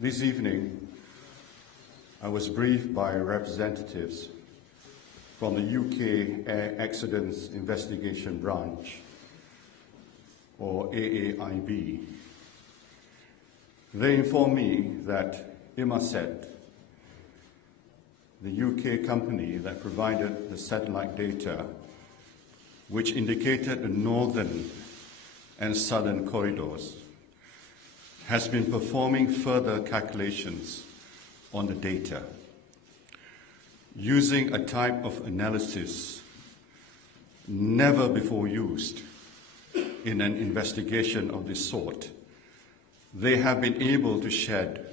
This evening, I was briefed by representatives from the UK Air Accidents Investigation Branch, or AAIB. They informed me that Inmarsat, the UK company that provided the satellite data, which indicated the northern and southern corridors, has been performing further calculations on the data using a type of analysis never before used in an investigation of this sort. They have been able to shed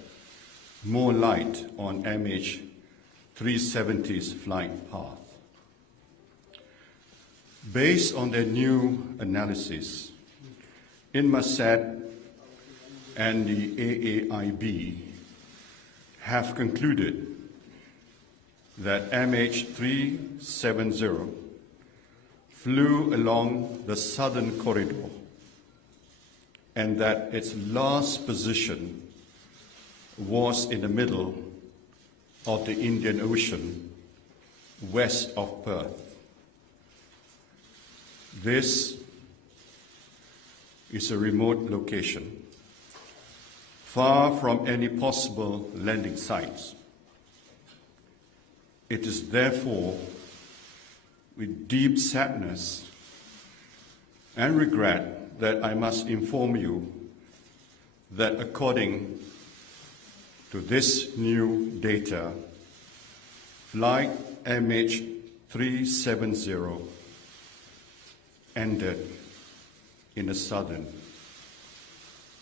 more light on MH370's flight path. Based on their new analysis, Inmarsat and the AAIB have concluded that MH370 flew along the southern corridor and that its last position was in the middle of the Indian Ocean, west of Perth. This is a remote location, far from any possible landing sites. It is therefore with deep sadness and regret that I must inform you that according to this new data, flight MH370 ended in the southern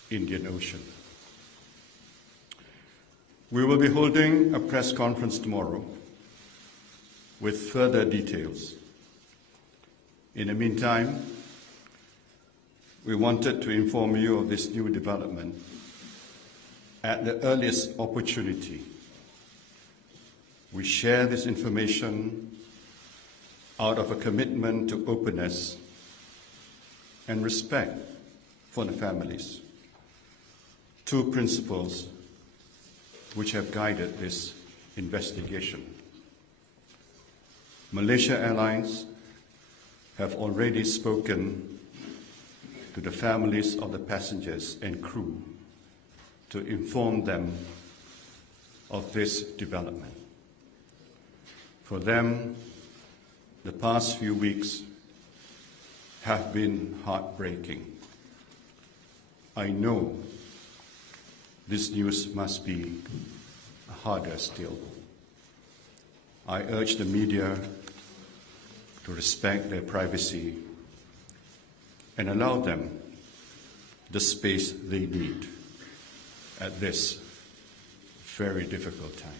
Indian Ocean. We will be holding a press conference tomorrow with further details. In the meantime, we wanted to inform you of this new development at the earliest opportunity. We share this information out of a commitment to openness and respect for the families, two principles which have guided this investigation. Malaysia Airlines have already spoken to the families of the passengers and crew to inform them of this development. For them, the past few weeks have been heartbreaking. I know this news must be harder still. I urge the media to respect their privacy and allow them the space they need at this very difficult time.